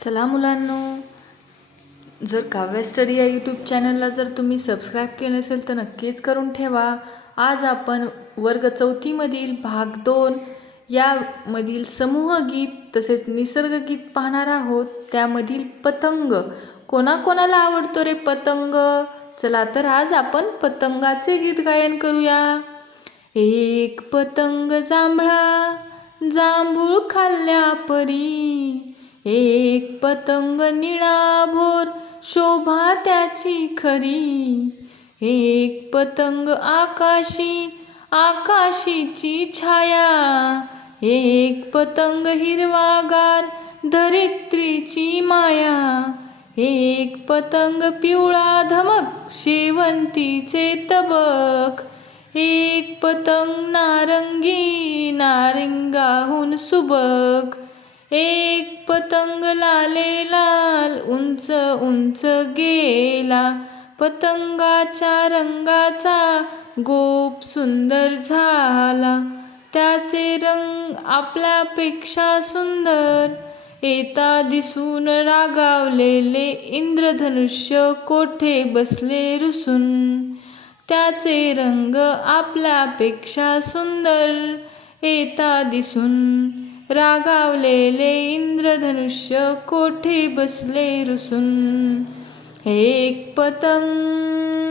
चला मुलांनो, जर काव्य स्टडी या यूट्यूब चॅनलला जर तुम्ही सबस्क्राईब केले नसेल तर नक्कीच करून ठेवा. आज आपण वर्ग चौथीमधील भाग 2 यामधील समूहगीत तसेच निसर्गगीत पाहणार आहोत. त्यामधील पतंग. कोणाकोणाला आवडतो रे पतंग? चला तर आज आपण पतंगाचे गीत गायन करूया. एक पतंग जांभळा, जांभूळ खाल्ल्या परी. एक पतंग निळाभोर, शोभा त्याची खरी. एक पतंग आकाशी, आकाशीची छाया. एक पतंग हिरवागार, धरित्रीची माया. एक पतंग पिवळा धमक, शेवंतीचे तबक. एक पतंग नारंगी, नारिंगाहून सुबक. एक पतंग लाले लाल, उंच उंच गेला. पतंगाच्या रंगाचा गोप सुंदर झाला. त्याचे रंग आपल्यापेक्षा सुंदर. येता दिसून रागावलेले इंद्रधनुष्य कोठे बसले रुसून. त्याचे रंग आपल्यापेक्षा सुंदर. येता दिसून रागावलेले इंद्रधनुष्य कोठे बसले रुसून. एक पतंग